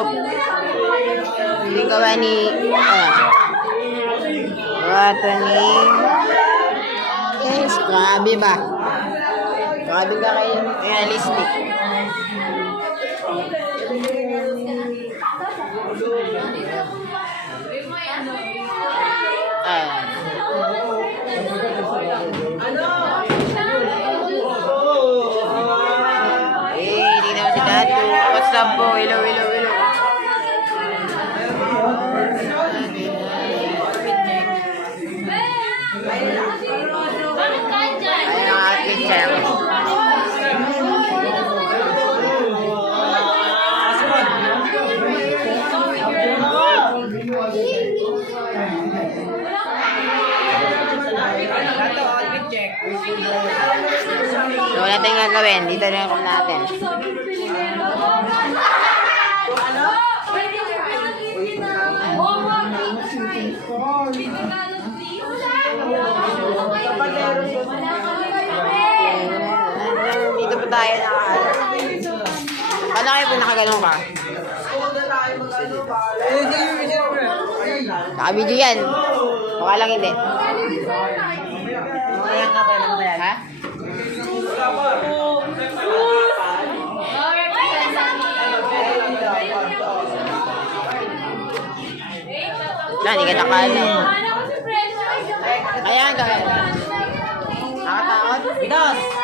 loob. Hindi gawa ni... gawa to ni... Yes, grabe ba? Grabe ka kayo. Realistic. Hindi naman si Tato. What's up po? Hello. Ayun ang outfit check. So, wala tayong gagawin. Dito na yung room natin. Dito pa tayo nakaano. Paano kayo po nakaganong ka? Naka-video yan. Baka lang hindi. Ha? Hindi ka nakala. Ayan, gawin. Nakatakot? Bidos!